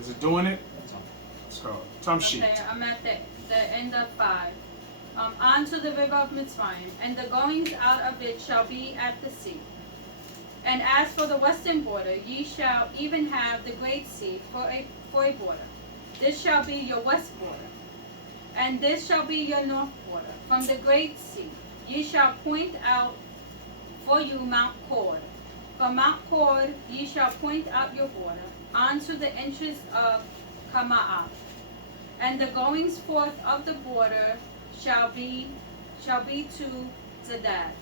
Is it doing it? Let's go. Some sheet. Okay, I'm at the end of 5. On to the river of Mitzrayim, and the goings out of it shall be at the sea. And as for the western border, ye shall even have the great sea for a border. This shall be your west border, and this shall be your north border. From the great sea ye shall point out for you Mount Cord. From Mount Cord ye shall point out your border, unto the entrance of Kama'ah. And the goings forth of the border shall be to Zedad.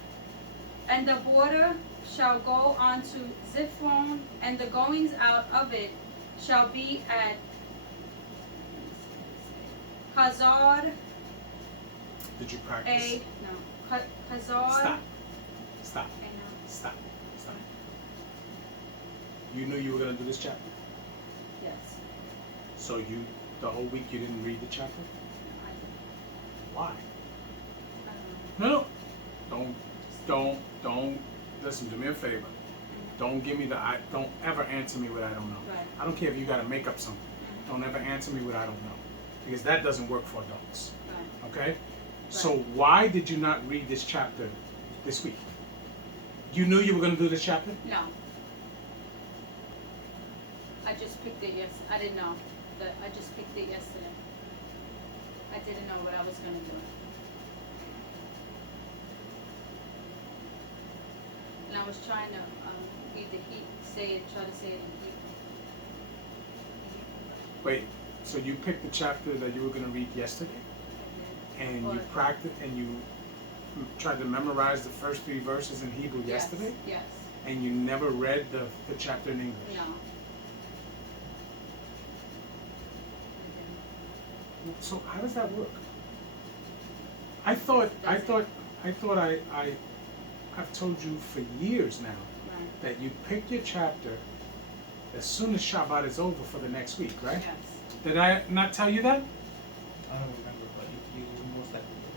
And the border shall go on to Ziphron, and the goings out of it shall be at Hazar. Did you practice? Hazar. Stop. You knew you were going to do this chapter? Yes. So the whole week you didn't read the chapter? Why? No. Don't listen, do me a favor. Don't ever answer me what I don't know. Right. I don't care if you got to make up something. Don't ever answer me what I don't know. Because that doesn't work for adults. Right. Okay? Right. So Right. why did you not read this chapter this week? You knew you were going to do this chapter? No. I just picked it I didn't know. I just picked it yesterday. I didn't know what I was going to do. And I was trying to read the try to say it in Hebrew. Wait, so you picked the chapter that you were going to read yesterday? And you practiced and you tried to memorize the first 3 verses in Hebrew yesterday? Yes. And you never read the chapter in English? No. So how does that work? I've told you for years now that you pick your chapter as soon as Shabbat is over for the next week, right? Yes. Did I not tell you that? I don't remember, but you most likely did.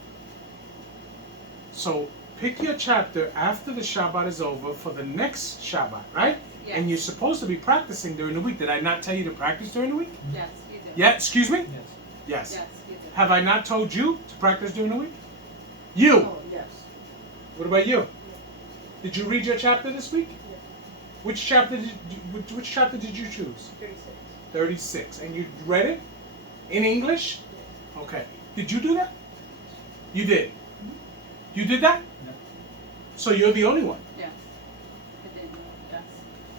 So pick your chapter after the Shabbat is over for the next Shabbat, right? Yes. And you're supposed to be practicing during the week. Did I not tell you to practice during the week? Yes, you do. Yeah, excuse me? Yes. Yes. Yes, you do. Have I not told you to practice during the week? You! Oh, yes. What about you? Did you read your chapter this week? Yes. Which chapter did you choose? 36. 36. And you read it? In English? Yes. Okay. Did you do that? You did. You did that? No. So you're the only one. Yes. I did. Yes.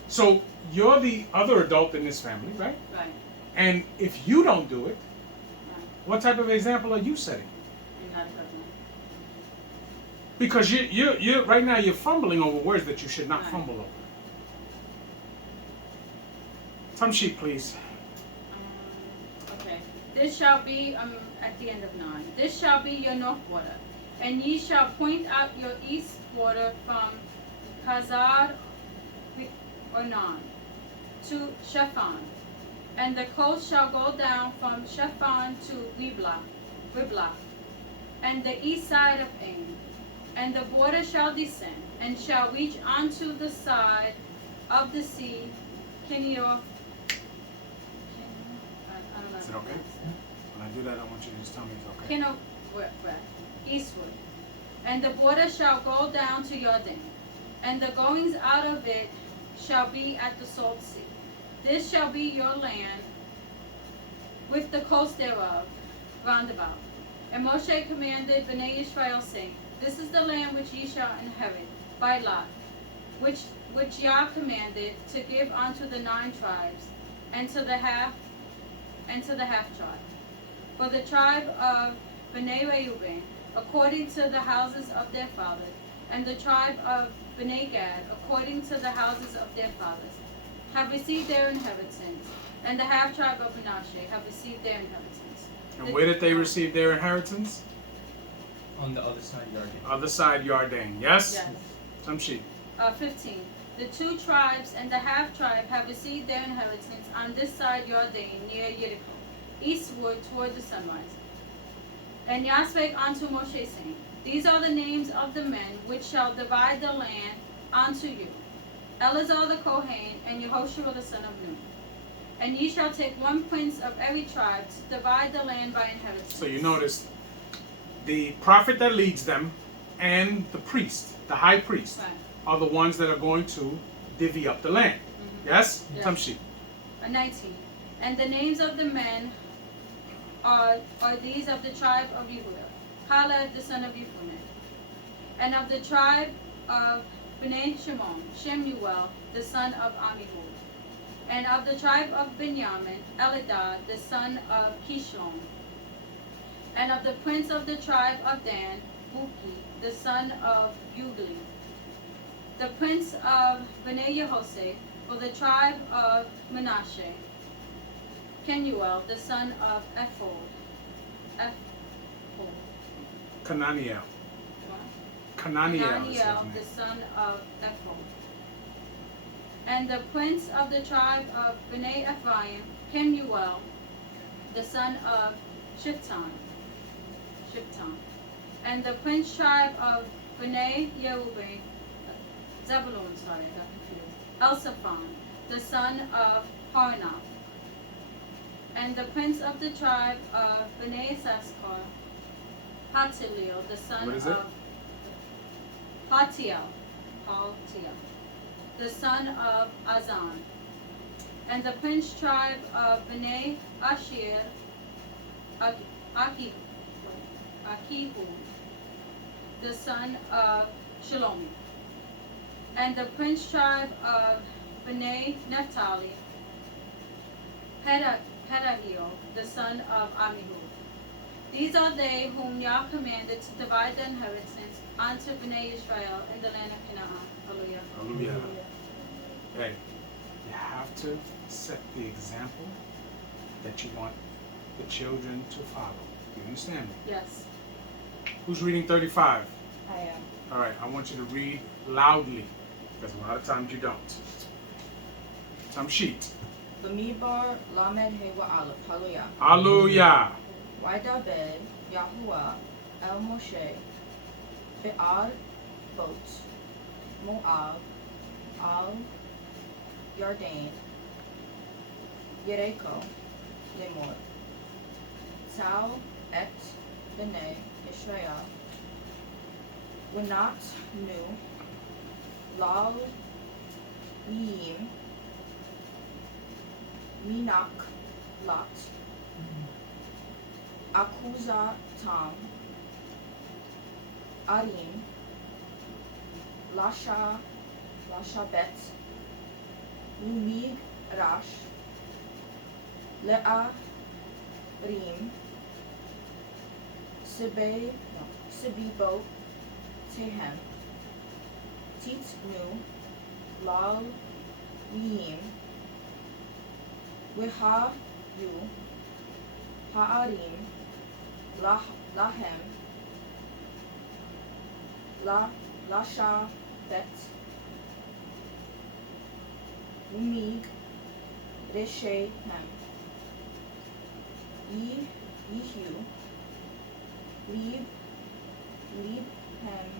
So you're the other adult in this family, right? Right. And if you don't do it, Right. what type of example are you setting? You're not a good one. Because you right now you're fumbling over words that you should not Right. fumble over. Some sheet, please. Okay. This shall be at the end of 9. This shall be your north border, and ye shall point out your east border from Hazar Ornan to Shephon, and the coast shall go down from Shephon to Riblah, and the east side of Ain, and the border shall descend, and shall reach unto the side of the sea, Kinnear. I don't know. Is it okay? When I do that, I want you to just tell me it's okay. Kinnear, eastward. And the border shall go down to Jordan, and the goings out of it shall be at the salt sea. This shall be your land, with the coast thereof, round about. And Moshe commanded Bnei Israel, saying, This is the land which ye shall inherit by lot, which Yah commanded to give unto the 9 tribes, and to the half tribe. For the tribe of Bnei Reuben, according to the houses of their fathers, and the tribe of Bnei Gad, according to the houses of their fathers, have received their inheritance, and the half tribe of Manasseh have received their inheritance. And where did they receive their inheritance? On the other side, Jordan. Other side, Yarden. Yes? Yes. Some sheet. 15. The 2 tribes and the half tribe have received their inheritance on this side Jordan, near Jericho, eastward toward the sunrise. And Yah spake unto Moshe, saying, These are the names of the men which shall divide the land unto you: Eleazar the Kohen, and Yehoshua the son of Nun. And ye shall take one prince of every tribe to divide the land by inheritance. So you notice the prophet that leads them and the priest, the high priest, Right. are the ones that are going to divvy up the land. Yes? Yes. Tamshi. 19. And the names of the men are these of the tribe of Yehuda, Caleb the son of Yefuneh. And of the tribe of Bnei Shimon, Shemuel the son of Amihud. And of the tribe of Benjamin, Elidad the son of Kishon. And of the prince of the tribe of Dan, Buki the son of Ugli. The prince of Bnei Yehoseh for the tribe of Manasseh, Kenuel the son of Ephod. Cananiel. Cananiel is his Hananiel name. the son of Ephod. And the prince of the tribe of Bnei Ephraim, Kemuel the son of Shiptan. And the prince tribe of Bnei Yehuda, Zebulun, I got confused, Elsaphon the son of Parnath. And the prince of the tribe of Bnei Issachar, Paltiel the son What is it? of Paltiel, the son of Azan. And the prince tribe of Bnei Asher, Akihu, the son of Shalomi. And the prince tribe of Bnei Naphtali, Pedahiel, the son of Amihud. These are they whom Yah commanded to divide the inheritance unto Bnei Israel in the land of Canaan. Hallelujah. Hallelujah. Hey, you have to set the example that you want the children to follow. Do you understand me? Yes. Who's reading 35? I am. All right, I want you to read loudly, because a lot of times you don't. Tamshit. Bamidbar Lamed Hewa Aleph. Hallelujah. Hallelujah. Waidabed Yahuwah El Moshe Be'ar Bot Moab Al Yarden Yereko Lemor Tal Et Bnei Israel Wenat Nu Lal Yim Minak Lot Akuza Tam Arim Lasha Bet Umig Rash Lea Rim Sibibo Tehem Titnu Lal Yim Wiha Yu Ha'arim Lahem Lasha Bet Umig Reshehem Yehu Lib Hem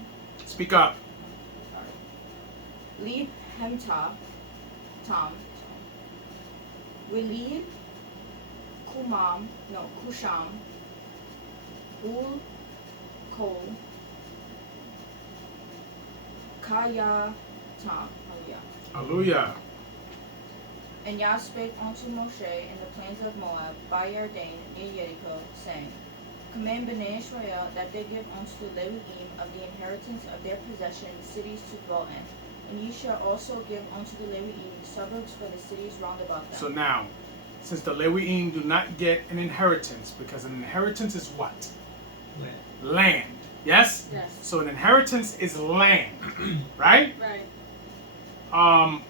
Speak up. Lib Hemta Tam Wilid Kusham Ul Kol Kaya Tam. Hallelujah. Hallelujah. And Yah spake unto Moshe in the plains of Moab by Yarden near Jericho, saying, Command Bnei Israel that they give unto the Leviim of the inheritance of their possession cities to dwell in. And ye shall also give unto the Leviim suburbs for the cities round about them. So now, since the Leviim do not get an inheritance, because an inheritance is what? Land. Yes? Yes. So an inheritance is land, right? Right.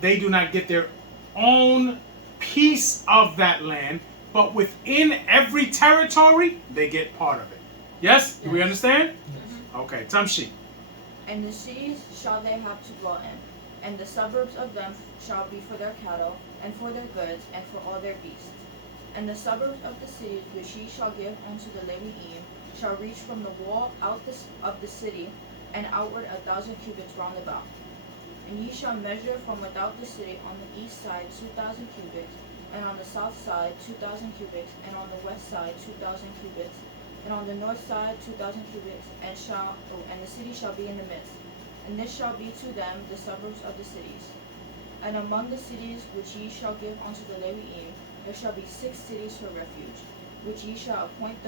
They do not get their own piece of that land, but within every territory, they get part of it. Yes? Do we understand? Okay, Tamshi. And the cities shall they have to dwell in, and the suburbs of them shall be for their cattle, and for their goods, and for all their beasts. And the suburbs of the cities which ye shall give unto the Leviim shall reach from the wall out of the city, and outward 1,000 cubits round about. And ye shall measure from without the city on the east side 2,000 cubits, and on the south side 2,000 cubits, and on the west side 2,000 cubits, and on the north side 2,000 cubits, and the city shall be in the midst. And this shall be to them the suburbs of the cities. And among the cities which ye shall give unto the Leviim, there shall be 6 cities for refuge, which ye shall appoint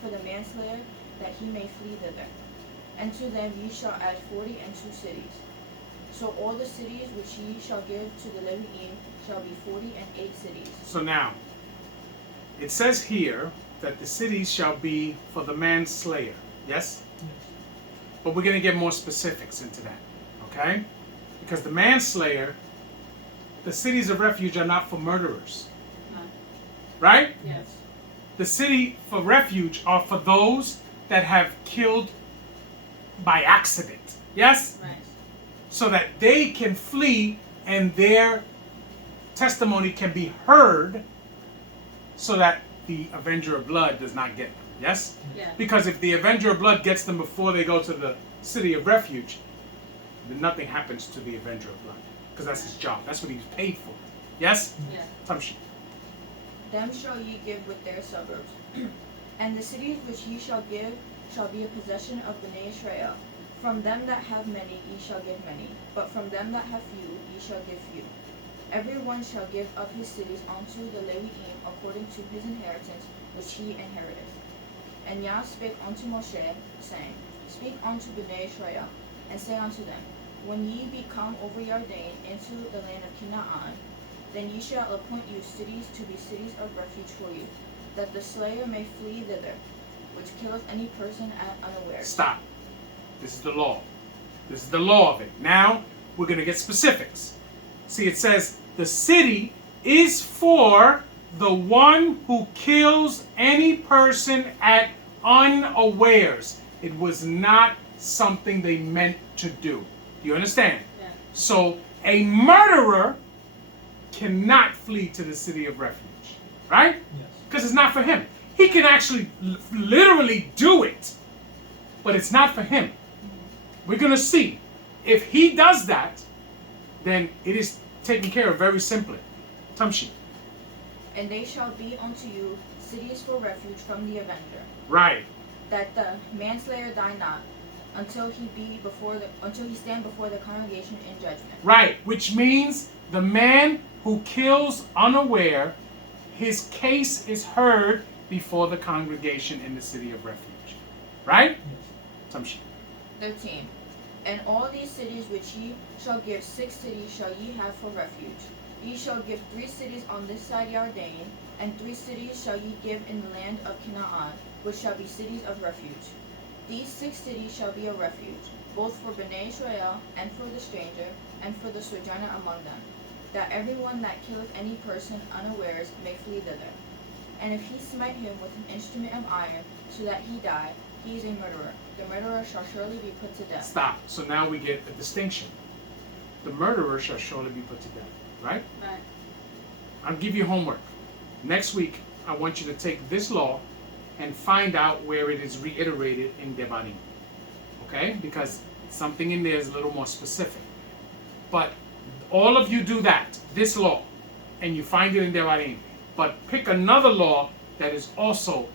for the manslayer, that he may flee thither. And to them ye shall add 40 and 2 cities. So all the cities which ye shall give to the Leviim shall be 40 and 8 cities. So now, it says here that the cities shall be for the manslayer. Yes? But we're going to get more specifics into that. Okay? Because the manslayer, the cities of refuge are not for murderers. No. Right? Yes. The city for refuge are for those that have killed by accident. Yes? Right. So that they can flee and their testimony can be heard so that the Avenger of Blood does not get them. Yes? Yeah. Because if the Avenger of Blood gets them before they go to the city of refuge, then nothing happens to the Avenger of Blood. Because that's his job. That's what he was paid for. Yes? Yeah. Tamshi. Them shall ye give with their suburbs. And the cities which ye shall give shall be a possession of Bnei Israel. From them that have many ye shall give many, but from them that have few ye shall give few. Every one shall give of his cities unto the Leviim according to his inheritance which he inheriteth. And Yah spake unto Moshe, saying, Speak unto Bnei Israel, and say unto them, When ye be come over Yarden into the land of Canaan, then ye shall appoint you cities to be cities of refuge for you, that the slayer may flee thither, which killeth any person at unawares. Stop. This is the law. This is the law of it. Now, we're going to get specifics. See, it says, the city is for the one who kills any person at unawares. It was not something they meant to do. Do you understand? Yeah. So, a murderer cannot flee to the city of refuge. Right? Yes. Because it's not for him. He can actually literally do it, but it's not for him. We're going to see. If he does that, then it is taken care of very simply. Tamshi. And they shall be unto you cities for refuge from the avenger, Right. that the manslayer die not, until he stand before the congregation in judgment. Right. Which means the man who kills unaware, his case is heard before the congregation in the city of refuge. Right? Yes. Tamshi. 13. And all these cities which ye shall give, 6 cities shall ye have for refuge. Ye shall give 3 cities on this side Yarden, and 3 cities shall ye give in the land of Canaan, which shall be cities of refuge. These 6 cities shall be a refuge, both for Bnei Israel, and for the stranger, and for the sojourner among them, that every one that killeth any person unawares may flee thither. And if he smite him with an instrument of iron, so that he die, he is a murderer. The murderer shall surely be put to death. Stop. So now we get a distinction. The murderer shall surely be put to death. Right? Right. I'll give you homework. Next week, I want you to take this law and find out where it is reiterated in Devarim. Okay? Because something in there is a little more specific. But all of you do that, this law, and you find it in Devarim. But pick another law that is also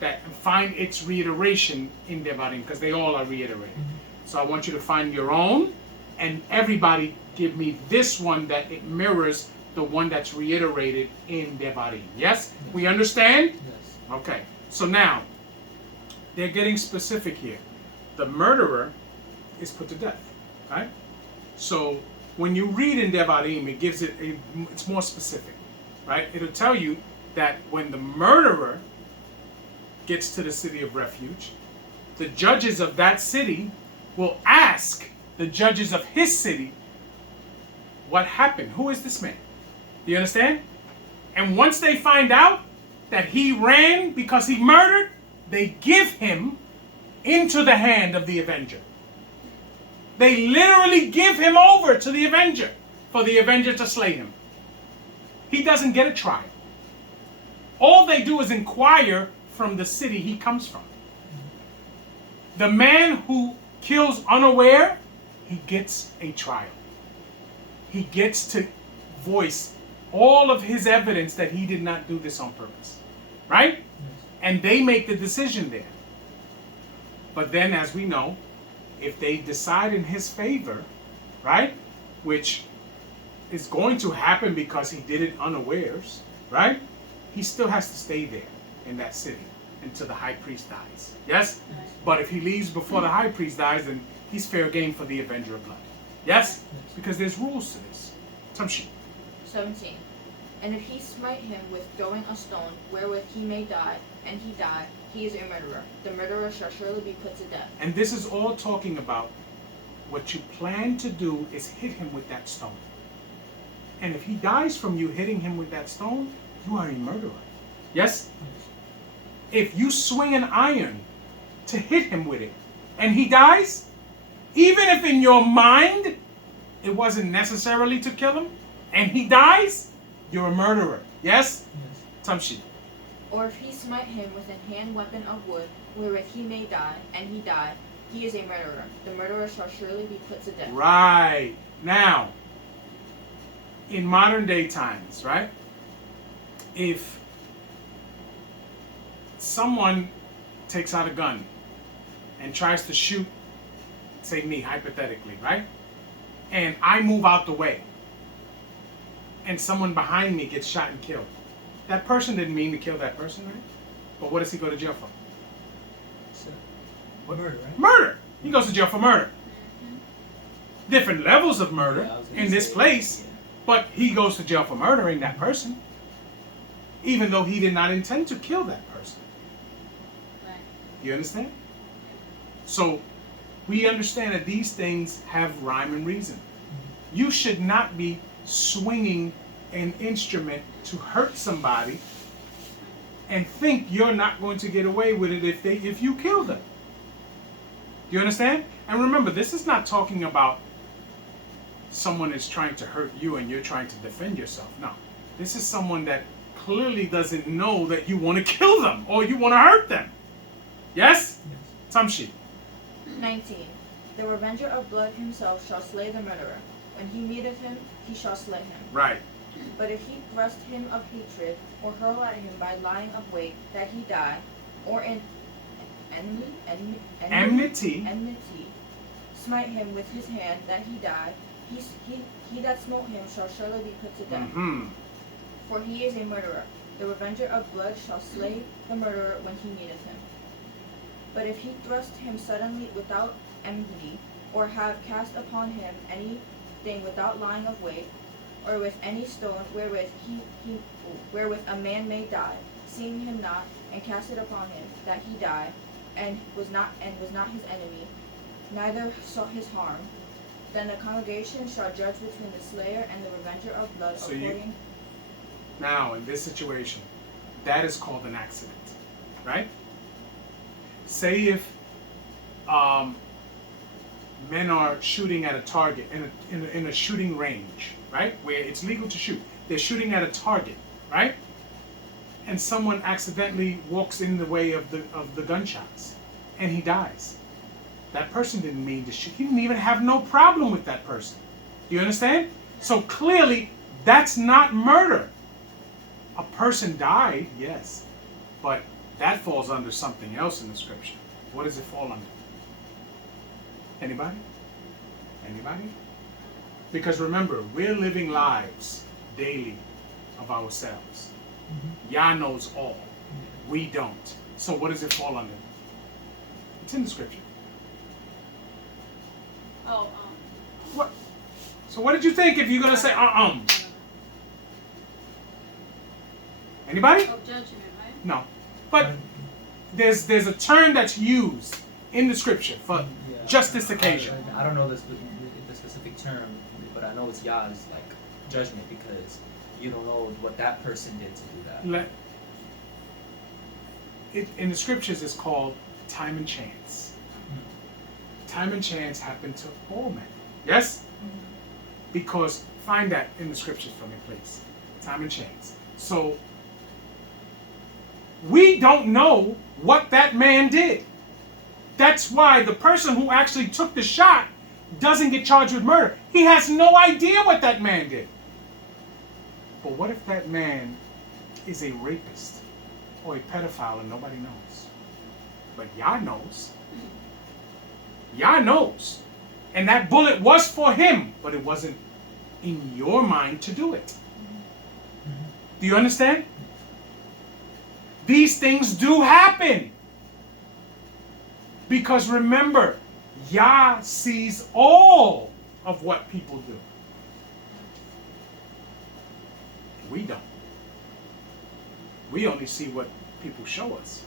that find its reiteration in Devarim, because they all are reiterated. So I want you to find your own, and everybody give me this one that it mirrors the one that's reiterated in Devarim. Yes? We understand? Yes. Okay. So now, they're getting specific here. The murderer is put to death. Right? So when you read in Devarim, it gives it's more specific. Right? It'll tell you that when the murderer gets to the city of refuge, the judges of that city will ask the judges of his city, what happened? Who is this man? Do you understand? And once they find out that he ran because he murdered, they give him into the hand of the avenger. They literally give him over to the avenger for the avenger to slay him. He doesn't get a trial. All they do is inquire from the city he comes from. The man who kills unaware, he gets a trial. He gets to voice all of his evidence that he did not do this on purpose. Right? Yes. And they make the decision there. But then, as we know, if they decide in his favor, right, which is going to happen because he did it unawares, right, he still has to stay there in that city until the high priest dies. Yes? But if he leaves before the high priest dies, then he's fair game for the avenger of blood. Yes? Because there's rules to this. Tamshi. 17. And if he smite him with throwing a stone, wherewith he may die, and he die, he is a murderer. The murderer shall surely be put to death. And this is all talking about what you plan to do is hit him with that stone. And if he dies from you hitting him with that stone, you are a murderer. Yes? If you swing an iron to hit him with it, and he dies, even if in your mind it wasn't necessarily to kill him, and he dies, you're a murderer. Yes? Yes. Tamshi. Or if he smite him with an hand weapon of wood, wherewith he may die, and he die, he is a murderer. The murderer shall surely be put to death. Right. Now, in modern day times, right? If someone takes out a gun and tries to shoot, say me, hypothetically, right? And I move out the way, and someone behind me gets shot and killed. That person didn't mean to kill that person, right? But what does he go to jail for? So, murder, right? Murder. He goes to jail for murder. Different levels of murder Yeah, I was gonna in this say, place, yeah. but he goes to jail for murdering that person, even though he did not intend to kill that person. Right. You understand? So we understand that these things have rhyme and reason. You should not be swinging an instrument to hurt somebody and think you're not going to get away with it if you kill them. You understand? And remember, this is not talking about someone is trying to hurt you and you're trying to defend yourself. No. This is someone that clearly doesn't know that you want to kill them or you want to hurt them. Yes? Yes. Tamshi. 19. The revenger of blood himself shall slay the murderer. When he meeteth him, he shall slay him. Right. But if he thrust him of hatred, or hurl at him by lying of weight, that he die, or in Enmity. smite him with his hand, that he die, he that smote him shall surely be put to death. Mm-hmm. For he is a murderer. The revenger of blood shall slay the murderer when he meeteth him. But if he thrust him suddenly without enmity, or have cast upon him anything without lying of weight, or with any stone wherewith a man may die, seeing him not, and cast it upon him, that he die, and was not his enemy, neither sought his harm, then the congregation shall judge between the slayer and the revenger of blood So according. Now, in this situation, that is called an accident, right? Say if men are shooting at a target in a shooting range, right? Where it's legal to shoot. They're shooting at a target, right? And someone accidentally walks in the way of the gunshots, and he dies. That person didn't mean to shoot. He didn't even have no problem with that person. Do you understand? So clearly, that's not murder. A person died, yes, but that falls under something else in the scripture. What does it fall under? Anybody? Anybody? Because remember, we're living lives daily of ourselves. Mm-hmm. Yah knows all. We don't. So what does it fall under? It's in the scripture. Oh, What? So what did you think if you're going to say Anybody? oh, judgment, right? No. But there's a term that's used in the scripture for Yeah. just this occasion. I don't know the specific term, but I know it's Yah's like judgment because you don't know what that person did to do that. In the scriptures, it's called time and chance. Time and chance happen to all men. Yes? Because find that in the scriptures for me, please. Time and chance. So we don't know what that man did. That's why the person who actually took the shot doesn't get charged with murder. He has no idea what that man did. But what if that man is a rapist or a pedophile and nobody knows? But Yah knows. Yah knows. And that bullet was for him, but it wasn't in your mind to do it. Do you understand? These things do happen. Because remember, Yah sees all of what people do. We don't. We only see what people show us.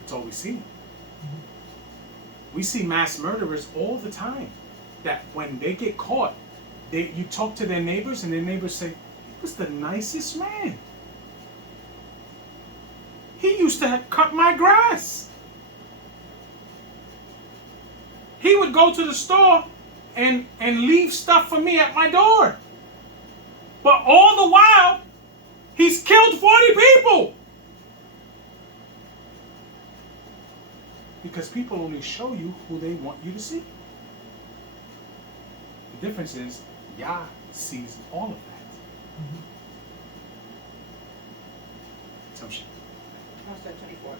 That's all we see. We see mass murderers all the time. That when they get caught, you talk to their neighbors and their neighbors say, he was the nicest man. He used to cut my grass. He would go to the store and leave stuff for me at my door. But all the while, he's killed 40 people. Because people only show you who they want you to see. The difference is, Yah sees all of that. Assumption. Verse 24.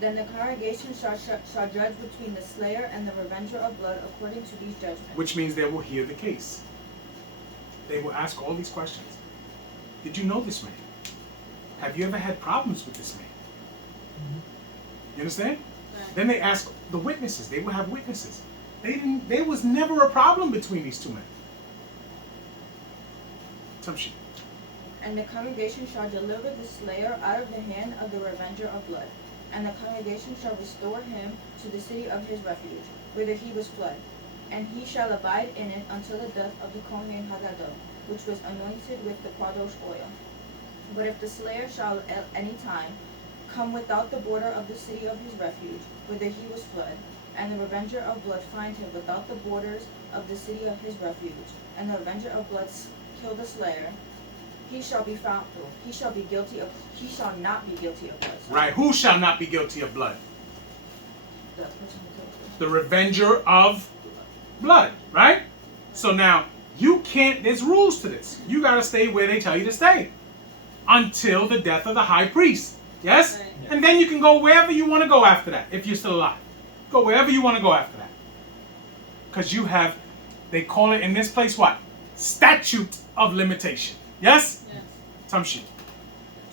Then the congregation shall judge between the slayer and the revenger of blood according to these judgments. Which means they will hear the case. They will ask all these questions. Did you know this man? Have you ever had problems with this man? You understand? Right. Then they ask the witnesses. They will have witnesses. There was never a problem between these two men. Assumption. And the congregation shall deliver the slayer out of the hand of the revenger of blood. And the congregation shall restore him to the city of his refuge, whither he was fled. And he shall abide in it until the death of the Kohen Hagadol, which was anointed with the Kadosh oil. But if the slayer shall at any time come without the border of the city of his refuge, whither he was fled, and the revenger of blood find him without the borders of the city of his refuge, and the revenger of blood kill the slayer, he shall be found. He shall be guilty of. He shall not be guilty of blood. Right. Who shall not be guilty of blood? The person who killed him. The revenger of blood. Right? So now, you can't, there's rules to this. You got to stay where they tell you to stay. Until the death of the high priest. Yes? Right. Yeah. And then you can go wherever you want to go after that, if you're still alive. Go wherever you want to go after that. Because you have, they call it in this place what? Statute of limitation. Yes? Yes. Tamshi.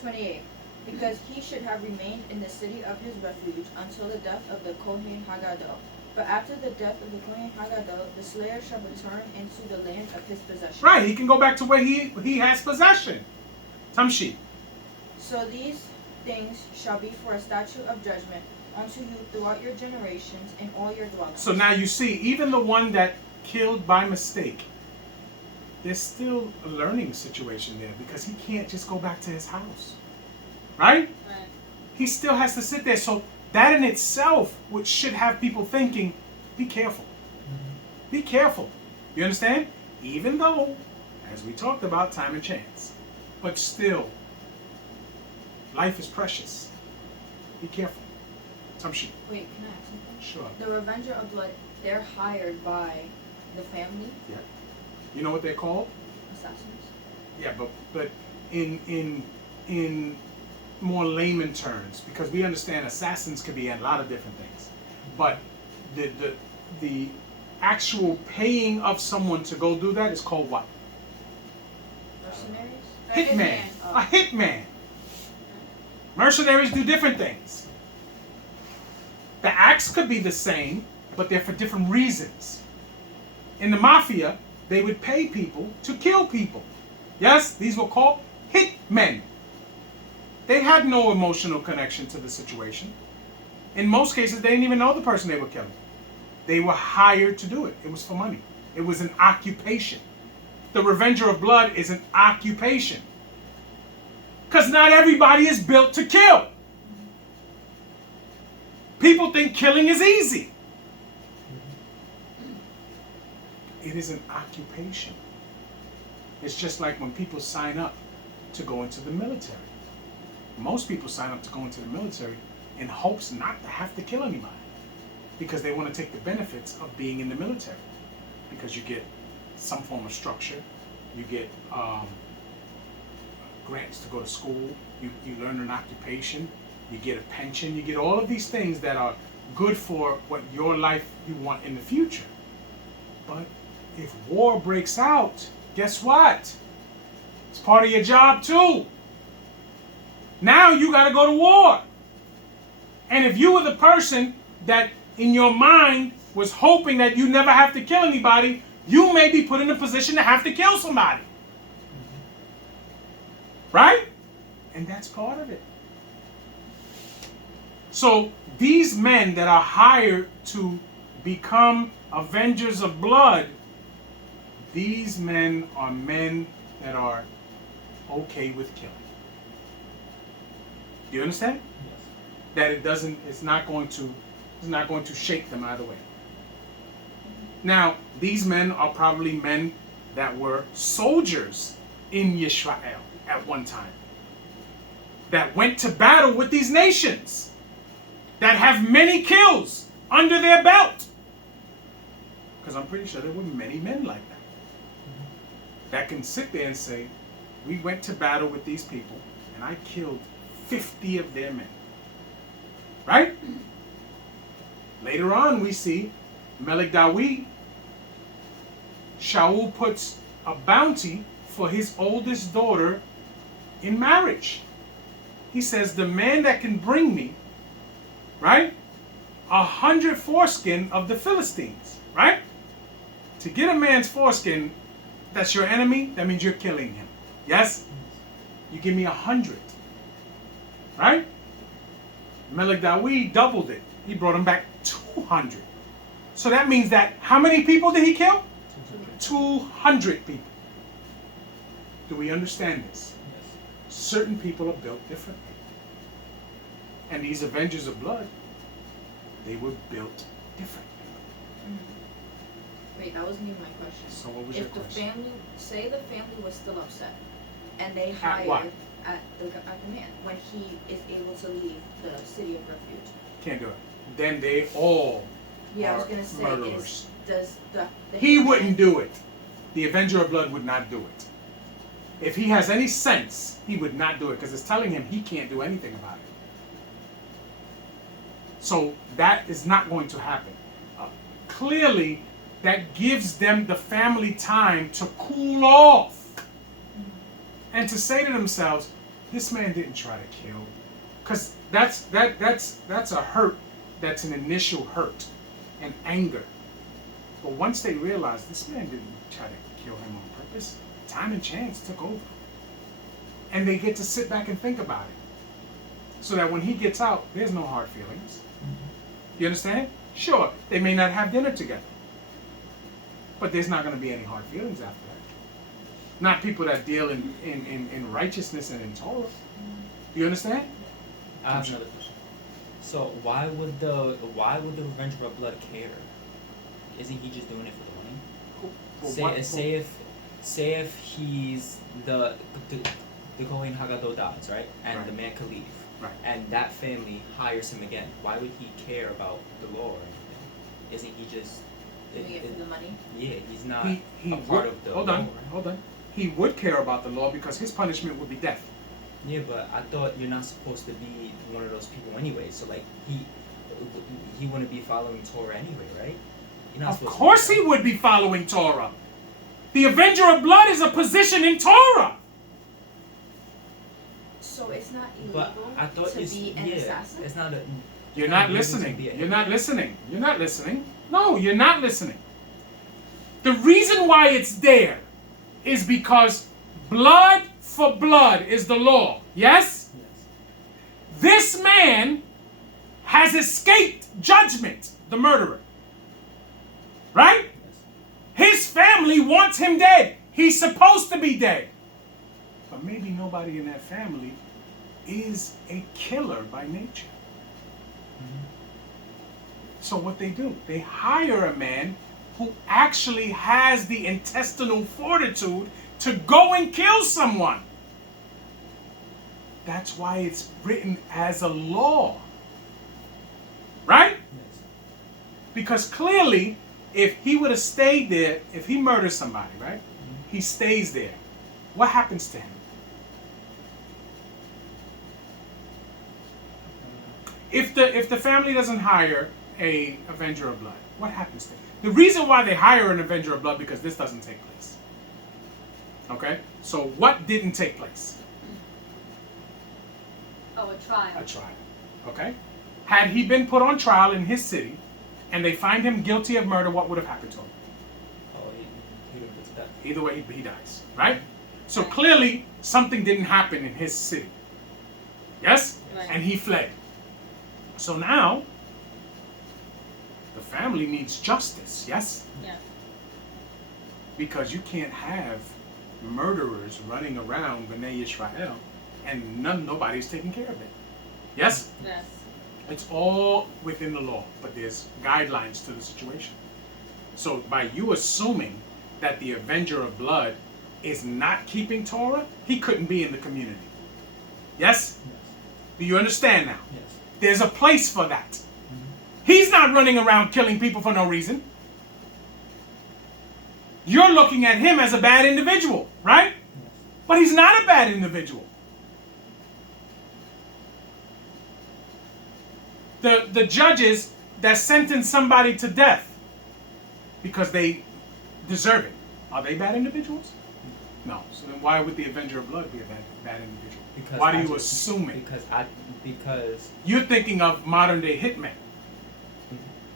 28. Because he should have remained in the city of his refuge until the death of the Kohen Hagadol. But after the death of the Kohen Hagadol, the slayer shall return into the land of his possession. Right, he can go back to where he has possession. Tamshi. So these things shall be for a statute of judgment unto you throughout your generations in all your dwellings. So now you see, even the one that killed by mistake, there's still a learning situation there because he can't just go back to his house. Right? Right. He still has to sit there. So that in itself, which should have people thinking, be careful. Be careful. You understand? Even though, as we talked about, time and chance. But still, life is precious. Be careful. Tamshi. Wait, can I ask something? Sure. The revenger of blood, they're hired by the family You know what they're called? assassins. Yeah, but in more layman terms, because we understand assassins could be a lot of different things, but the actual paying of someone to go do that is called what? Mercenaries? Hitman. Oh. A hitman. Mercenaries do different things. The acts could be the same, but they're for different reasons. In the mafia, they would pay people to kill people. Yes, these were called hitmen. They had no emotional connection to the situation. In most cases, they didn't even know the person they were killing. They were hired to do it. It was for money. It was an occupation. The revenger of blood is an occupation. Because not everybody is built to kill. People think killing is easy. It is an occupation. It's just like when people sign up to go into the military. Most people sign up to go into the military in hopes not to have to kill anybody, because they want to take the benefits of being in the military, because you get some form of structure, you get grants to go to school, you learn an occupation, you get a pension, you get all of these things that are good for what your life you want in the future. But if war breaks out, guess what? It's part of your job too. Now you got to go to war. And if you were the person that in your mind was hoping that you never have to kill anybody, you may be put in a position to have to kill somebody. Right? And that's part of it. So these men that are hired to become avengers of blood, these men are men that are okay with killing. Do you understand? Yes. That it's not going to shake them either way. Now, these men are probably men that were soldiers in Israel at one time, that went to battle with these nations, that have many kills under their belt. Because I'm pretty sure there were many men like that, that can sit there and say, we went to battle with these people and I killed 50 of their men. Right? Later on we see Melik Dawi, Shaul puts a bounty for his oldest daughter in marriage. He says, the man that can bring me, right, 100 foreskin of the Philistines, right? To get a man's foreskin, that's your enemy, that means you're killing him. Yes? You give me 100. Right? Melik Dawi doubled it. He brought him back 200. So that means that how many people did he kill? 200 people. Do we understand this? Yes. Certain people are built differently. And these Avengers of Blood, they were built differently. Wait, that wasn't even my question. So what was your If the question? family, say the family was still upset, and they At what? hired at the man when he is able to leave the city of refuge. Can't do it. Then they all Yeah, I was are gonna say, murderers. does the He hitman- wouldn't do it. The Avenger of Blood would not do it. If he has any sense, he would not do it, because it's telling him he can't do anything about it. So that is not going to happen. Clearly, that gives them the family time to cool off and to say to themselves, this man didn't try to kill. Because that's a hurt, that's an initial hurt and anger. But once they realize this man didn't try to kill him on purpose, time and chance took over. And they get to sit back and think about it. So that when he gets out, there's no hard feelings. You understand? Sure, they may not have dinner together. But there's not going to be any hard feelings after that. Not people that deal in righteousness and in Torah. Do you understand? I have another question. So why would the Avenger of Blood care? Isn't he just doing it for the money? Well, Say if he's the Kohen Haggadah dies, right? And Right. the man can leave. Right. And that family hires him again. Why would he care about the law or anything? Isn't he just doing it for the money? yeah, he's not he a would, part of the hold law, on, right? hold on. He would care about the law because his punishment would be death. Yeah, but I thought you're not supposed to be one of those people anyway. So like he wouldn't be following Torah anyway, right? You're not Of supposed course to he would be following Torah. The Avenger of Blood is a position in Torah. So it's not illegal But I thought to it's be an assassin? it's not a. You're not not illegal to listening. be a You're not hypocrite. listening. You're not listening. No, you're not listening. The reason why it's there is because blood for blood is the law. Yes? Yes. This man has escaped judgment, the murderer. Right? Yes. His family wants him dead. He's supposed to be dead. But maybe nobody in that family is a killer by nature. So what they do, they hire a man who actually has the intestinal fortitude to go and kill someone. That's why it's written as a law. Because clearly, if he would have stayed there, if he murders somebody, right? He stays there. What happens to him? If the family doesn't hire a Avenger of Blood, what happens to him? The reason why they hire an Avenger of Blood because this doesn't take place. Okay? So what didn't take place? Oh, a trial. A trial. Okay? Had he been put on trial in his city and they find him guilty of murder, what would have happened to him? Oh, he would have death. Either way, he dies. Right? So clearly, something didn't happen in his city. Yes? Right. And he fled. So now, the family needs justice. Yes? Yeah. Because you can't have murderers running around Bnei Yisrael and nobody's taking care of it. Yes? Yes. It's all within the law, but there's guidelines to the situation. So by you assuming that the Avenger of Blood is not keeping Torah, he couldn't be in the community. Yes? Yes. Do you understand now? Yes. There's a place for that. He's not running around killing people for no reason. You're looking at him as a bad individual, right? Yes. But he's not a bad individual. The judges that sentence somebody to death because they deserve it, are they bad individuals? No. So then why would the Avenger of Blood be a bad individual? Because Why do you assume it? Because You're thinking of modern day hitmen,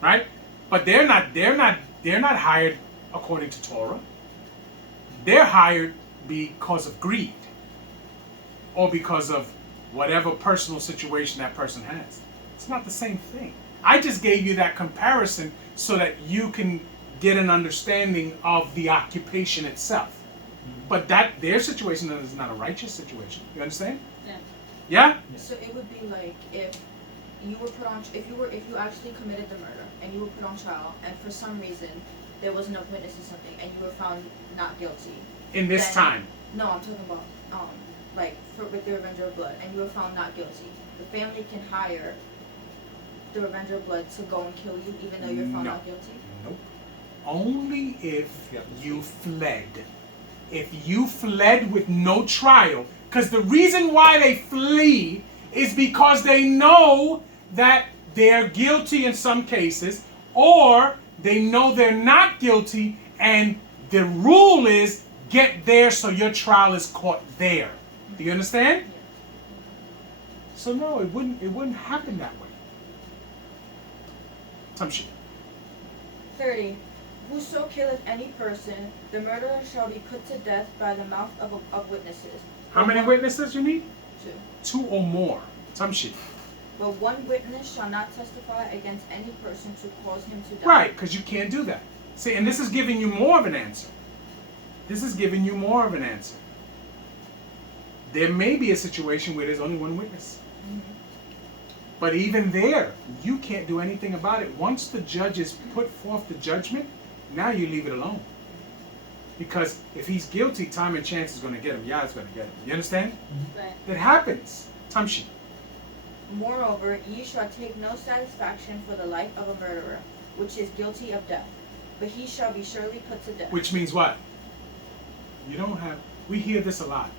right? But they're not hired according to Torah. They're hired because of greed or because of whatever personal situation that person has. It's not the same thing. I just gave you that comparison so that you can get an understanding of the occupation itself. But that their situation is not a righteous situation. You understand? Yeah. Yeah? So it would be like if you were put on, if you actually committed the murder and you were put on trial, and for some reason there was no witness or something, and you were found not guilty. In this then- time. No, I'm talking about like with the Avenger of Blood, and you were found not guilty. The family can hire the Avenger of Blood to go and kill you, even though you're found No. not guilty. Nope. Only if You have to you fled. If you fled with no trial, because the reason why they flee is because they know that they're guilty in some cases, or they know they're not guilty, and the rule is get there so your trial is caught there. Do you understand? Yeah. So no, it wouldn't happen that way. Some shit. 30. Whoso killeth any person, the murderer shall be put to death by the mouth of witnesses. How many witnesses you need? 2. 2 or more. Some shit. But one witness shall not testify against any person to cause him to die. Right, because you can't do that. See, and this is giving you more of an answer. This is giving you more of an answer. There may be a situation where there's only one witness. But even there, you can't do anything about it. Once the judges put forth the judgment, now you leave it alone. Because if he's guilty, time and chance is going to get him. Yeah, it's going to get him. You understand? Right. It happens. Tamshi. Moreover, ye shall take no satisfaction for the life of a murderer, which is guilty of death, but he shall be surely put to death. Which means what? You don't have, we hear this a lot.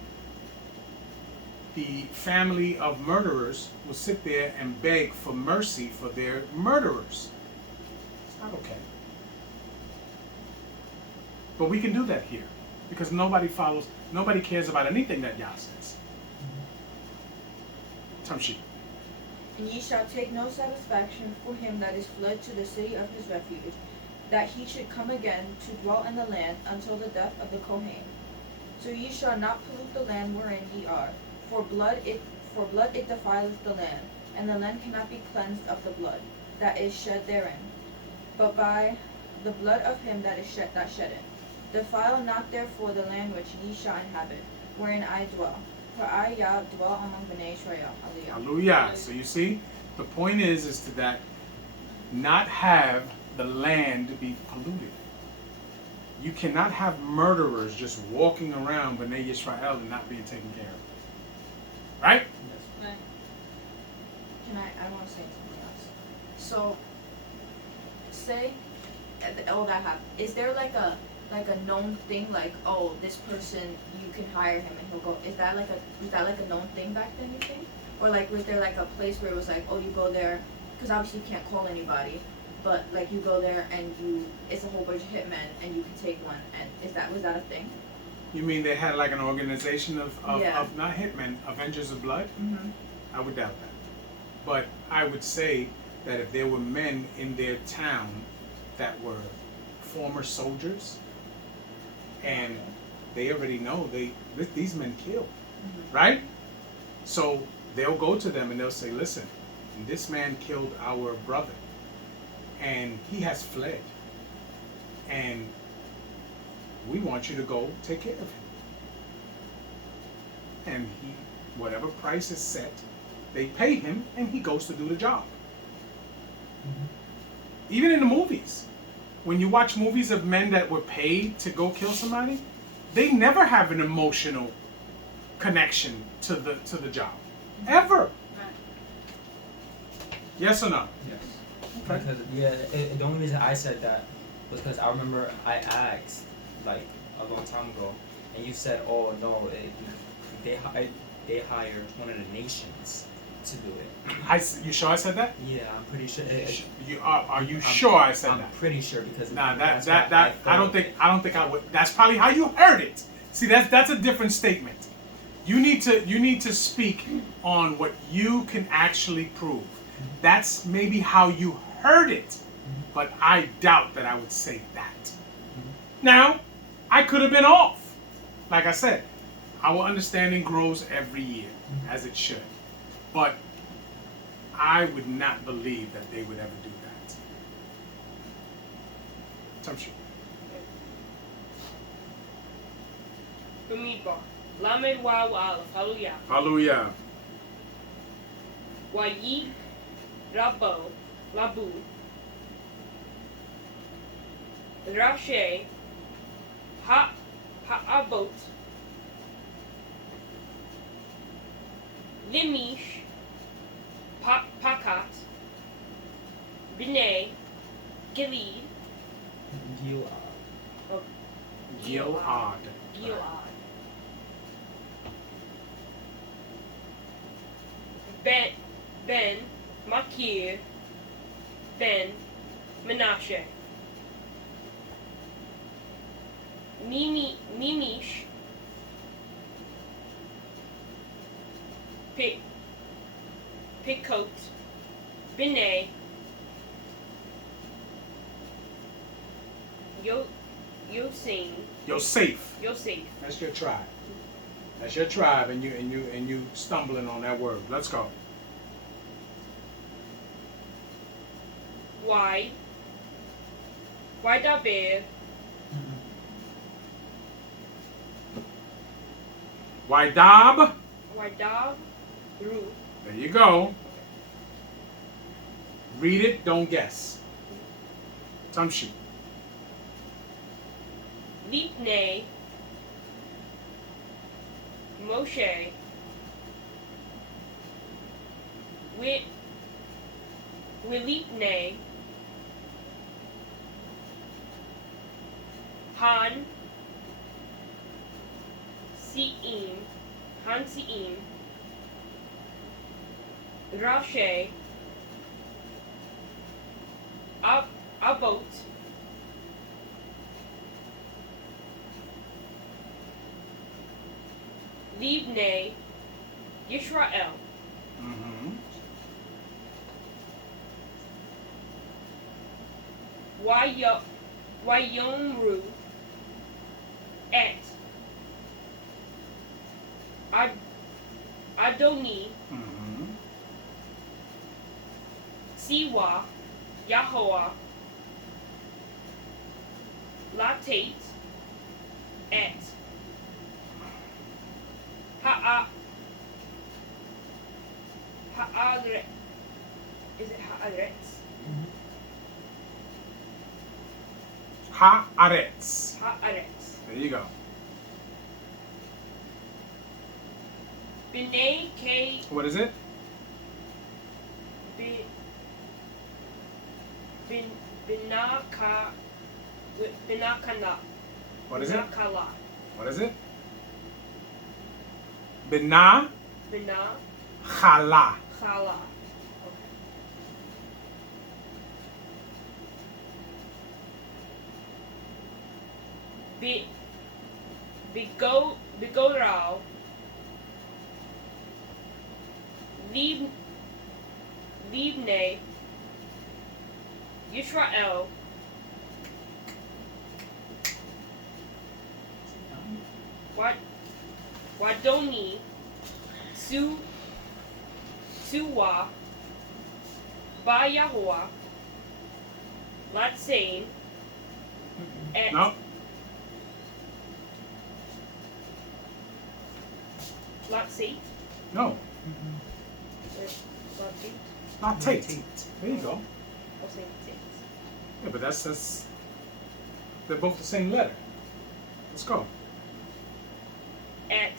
The family of murderers will sit there and beg for mercy for their murderers. It's not okay. But we can do that here because nobody cares about anything that Yah says. Tamshi. And ye shall take no satisfaction for him that is fled to the city of his refuge, that he should come again to dwell in the land until the death of the Kohen. So ye shall not pollute the land wherein ye are, for blood it defileth the land, and the land cannot be cleansed of the blood that is shed therein, but by the blood of him that shed it. Defile not therefore the land which ye shall inhabit, wherein I dwell. For I, Yah, dwell among Bnei Israel. Hallelujah. Hallelujah. So you see, the point is to that not have the land be polluted. You cannot have murderers just walking around Bnei Yisrael and not being taken care of. Right? Yes. Right. I want to say something else. So, say all that happened, is there like a known thing, like, oh, this person, you can hire him and he'll go? Is that like a known thing back then, you think? Or like, was there like a place where it was like, oh, you go there, because obviously you can't call anybody, but like you go there and it's a whole bunch of hitmen and you can take one, and was that a thing? You mean they had like an organization of Yeah. not hitmen, Avengers of Blood? Mm-hmm. I would doubt that. But I would say that if there were men in their town that were former soldiers, and they already know these men kill, right? So they'll go to them and they'll say, listen, this man killed our brother, and he has fled, and we want you to go take care of him. And whatever price is set, they pay him, and he goes to do the job. Even in the movies, when you watch movies of men that were paid to go kill somebody, they never have an emotional connection to the job, ever. Yes or no? Yes. Okay. Because the only reason I said that was because I remember I asked like a long time ago, and you said, "Oh no, they hired one of the nations to do it." You sure I said that? Yeah, I'm pretty sure. Are you sure I said I'm that? pretty sure because Nah, that's that what I don't think I would. That's probably how you heard it. See, that's a different statement. You need to speak on what you can actually prove. That's maybe how you heard it, but I doubt that I would say that. Now, I could have been off. Like I said, our understanding grows every year, as it should. But I would not believe that they would ever do that. Tamshi. Bamidbar. Lamed Waw Aleph. Hallelujah. Hallelujah. Wayi Rabo Labu Rashe Ha'abot Limish Pakat B'nai Gilead Gilad. Gilad Ben Makir Ben Menashe Mimish Pikot B'nai Yosef. Yosef That's your tribe. That's your tribe, and you stumbling on that word. Let's go. Why Daber Waidab. Dab Ru There you go. Read it, don't guess. Tamshi. Lipne Moshe Wilipne Han Seim Rashe Abot Libne Yisrael Mm-hmm. Wayomru et Adoni Mm-hmm. Siwa Yahoah Latate et Ha'adret. Is it Ha'adretz? Haaretz. Ha'aretz. There you go. B'nai K. What is it? B'nai Binakala. What is it? Binakala. What is it? Bina Binakala. chala. Okay. Bigoral. Libne. Yisrael. Wadoni. Suwa. Ba Yahuwah. Latsain. And No. Latsai. No. Latsai. Not Tate. There you go. I'll say it. Yeah, but that's they're both the same letter. Let's go. At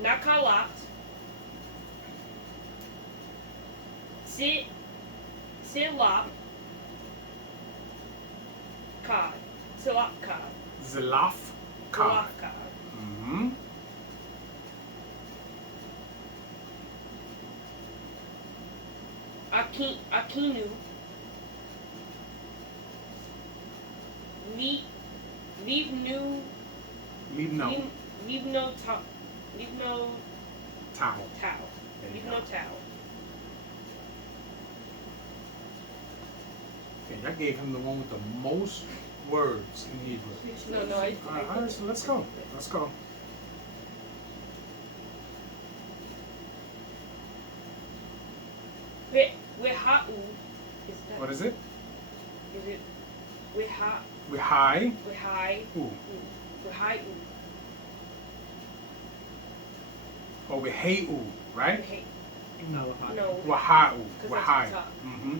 Nakalat. Silap. Kad. Silap Kad. Zilaf Ka. Silap Kad. Mm-hmm. Akinu. Leave new. Leave no. Leave no towel. Towel. Towel. There you Leave go. no towel. Okay, I gave him the one with the most words in Hebrew. No, I. All right, so let's go. Let's go. Weha'u. Is that? What is it? Is it? Weha. We high. Wehai. Ooh. Wehai. Or we hey ooh, right? No. No. Waha'u. Because Wahai. that's the top. Mm-hmm.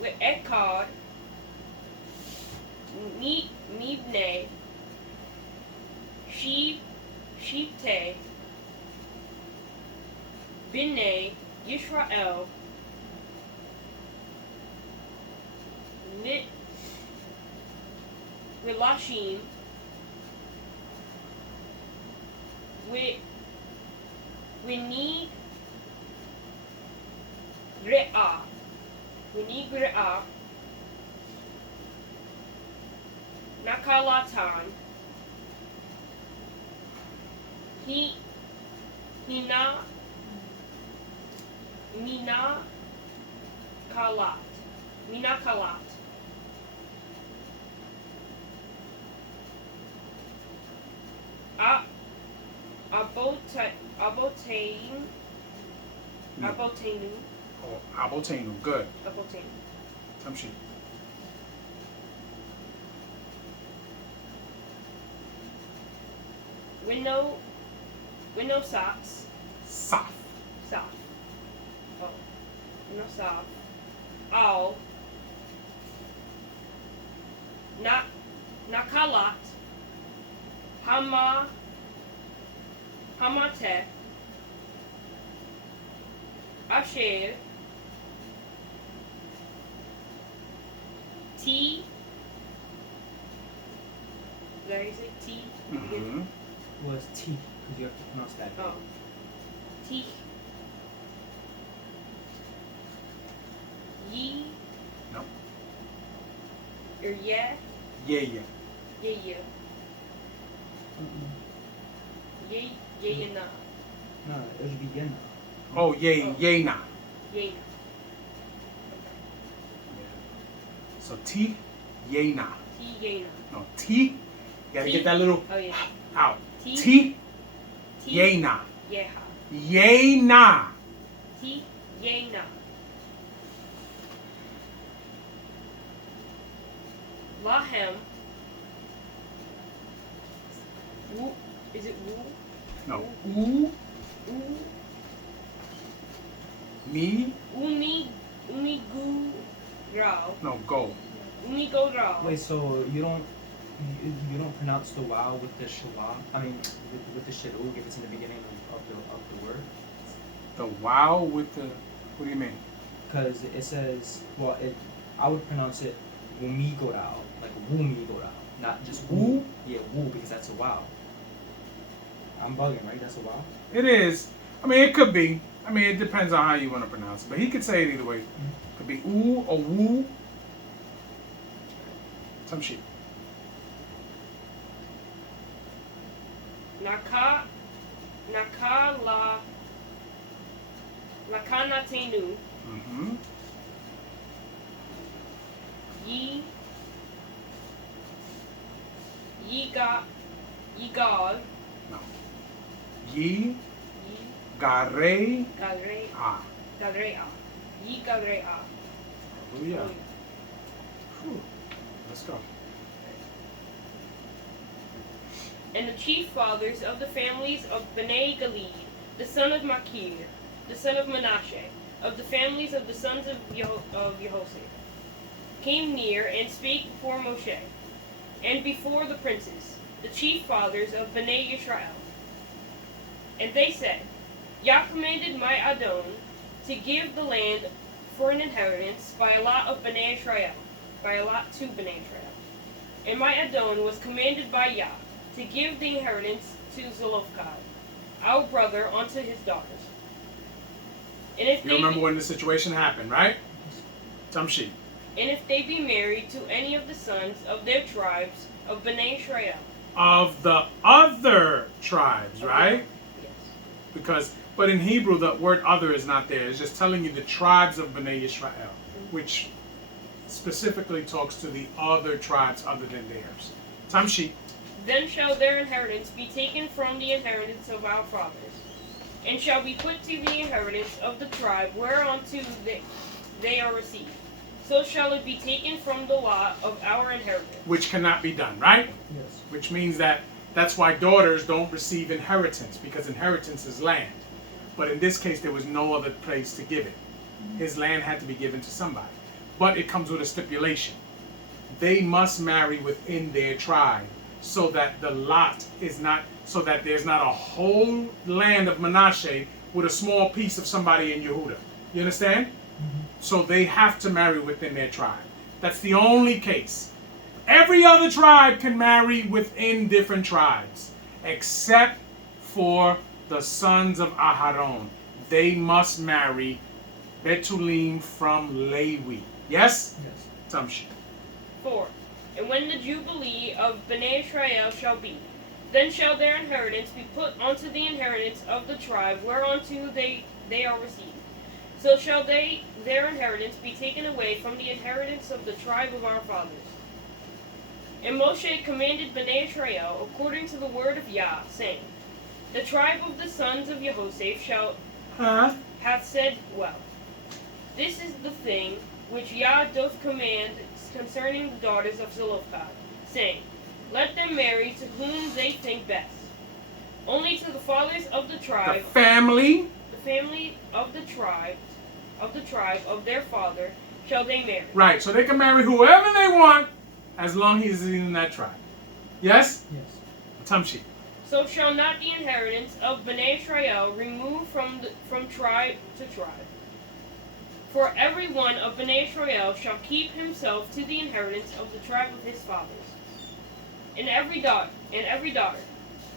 We Ekad. Nibne. Sheepte. Bine. Yisrael. Wilashim. We need Re'ah. We need Re'ah. Nakalatan. Mina Kalat. Mina Kalat. Abotain. No. Abotainu. Oh, Abotenu. Good. Abotainu. Tamshi. Window socks. Saf. Soft. Oh. Window soft. All. Nakalat. Hamate. Asher. T. Did I say T? Mm-hmm. Was T, because you have to pronounce that. Oh. T. Ye. No. Or yeah. Yeah. Yeah. Yeah, nah. No, it would be Yena. Oh, yay, Oh. yay na. Yeah. So T, yay na. T, yeah, nah. No, T. You gotta T. get that little Oh, yeah. out. T. T, T. yay na. Yeah. Yay na. T, yeah, nah. Lahem. Woo. Is it woo? No. Ooh, Ooh. me. Umi gu rao. No, go. Umi go rao. Wait, so you don't You don't pronounce the wow with the shawam. I mean, with the shadug if it's in the beginning of the word. The wow with the. What do you mean? Because it says, well, I would pronounce it wumigorao, like wumigorao, not just woo. Yeah, woo, because that's a wow. I'm bugging, right? That's a wow. It is. I mean, it could be. I mean, it depends on how you want to pronounce it. But he could say it either way. It could be ooh or woo. Some shit. Naka Lakanatenu Mm-hmm. Yigal No. Ye gare Galrea ah. Galrea Yigalrea. Hallelujah. Whew. Let's go. And the chief fathers of the families of Bnei Galeed, the son of Machir, the son of Manasseh, of the families of the sons of Yehoseph, came near and spake before Moshe, and before the princes, the chief fathers of Bnei Yisrael. And they said, Yah commanded my Adon to give the land for an inheritance by a lot of Bnei Israel, by a lot to Bnei Israel. And my Adon was commanded by Yah to give the inheritance to Zelophehad, our brother, unto his daughters. And if You they remember be, when the situation happened, right? Some shit. and if they be married to any of the sons of their tribes of Bnei Israel. Of the other tribes, right? Yes. Because, but in Hebrew, the word other is not there. It's just telling you the tribes of Bnei Yisrael, which specifically talks to the other tribes other than theirs. Tamshi. Then shall their inheritance be taken from the inheritance of our fathers, and shall be put to the inheritance of the tribe whereunto they are received. So shall it be taken from the lot of our inheritance. Which cannot be done, right? Yes. Which means that's why daughters don't receive inheritance, because inheritance is land. But in this case, there was no other place to give it. His land had to be given to somebody. But it comes with a stipulation. They must marry within their tribe, so that the lot is not, so that there's not a whole land of Manasseh with a small piece of somebody in Yehuda. You understand? So they have to marry within their tribe. That's the only case. Every other tribe can marry within different tribes, except for the sons of Aharon. They must marry Betulim from Levi. Yes? Yes. Tamshi. 4. And when the Jubilee of Bnei Israel shall be, then shall their inheritance be put unto the inheritance of the tribe whereunto they are received. So shall their inheritance be taken away from the inheritance of the tribe of our fathers. And Moshe commanded Bnei Israel according to the word of Yah, saying, The tribe of the sons of Yehoseph hath said well. This is the thing which Yah doth command concerning the daughters of Zelophehad, saying, Let them marry to whom they think best. Only to the fathers of the The tribe, family. the family of the tribe of their father, shall they marry. Right, so they can marry whoever they want as long as he's in that tribe. Yes? Yes. Tamshi. So shall not the inheritance of Bnei Israel remove from tribe to tribe. For every one of Bnei Israel shall keep himself to the inheritance of the tribe of his fathers. And every daughter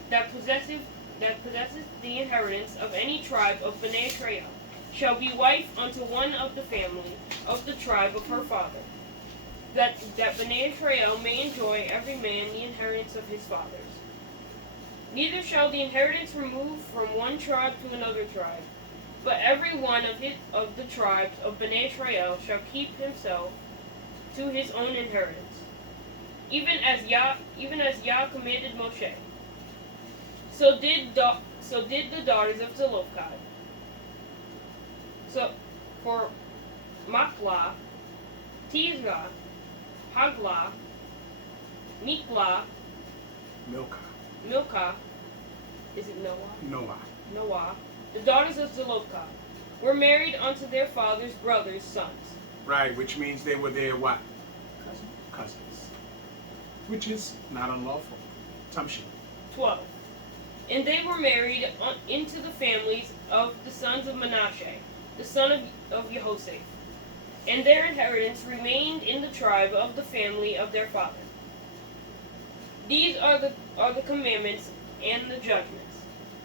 that possesseth the inheritance of any tribe of Bnei Israel shall be wife unto one of the family of the tribe of her father, that Bnei Israel may enjoy every man the inheritance of his fathers. Neither shall the inheritance remove from one tribe to another tribe, but every one of the tribes of Bnei Israel shall keep himself to his own inheritance, even as Yah commanded Moshe. So did the daughters of Zelophehad. So for Machlah, Tizra, Haglah, Miklah, Milcah, is it Noah? Noah, the daughters of Zelophehad, were married unto their father's brother's sons. Right, which means they were their what? Cousin. Cousins. which is not unlawful. Tamshi. 12. And they were married into the families of the sons of Manasseh, the son of Jehoshaphat, and their inheritance remained in the tribe of the family of their father. These are the commandments and the judgments,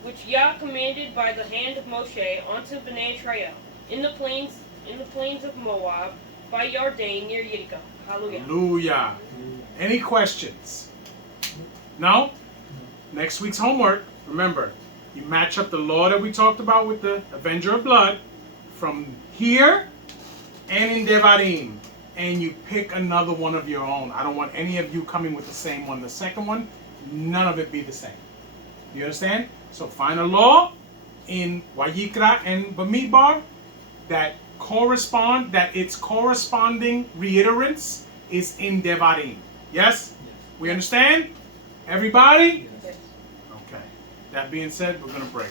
which Yah commanded by the hand of Moshe unto Bnei Israel in the plains of Moab, by Yarden near Yericho. Hallelujah. Hallelujah. Any questions? No? Next week's homework, remember, you match up the law that we talked about with the Avenger of Blood from here and in Devarim, and you pick another one of your own. I don't want any of you coming with the same one. The second one, none of it be the same. You understand? So find a law in Vayikra and Bamidbar that its corresponding reiterance is in Devarim. Yes? We understand? Everybody? Yes. Okay. That being said, we're going to break.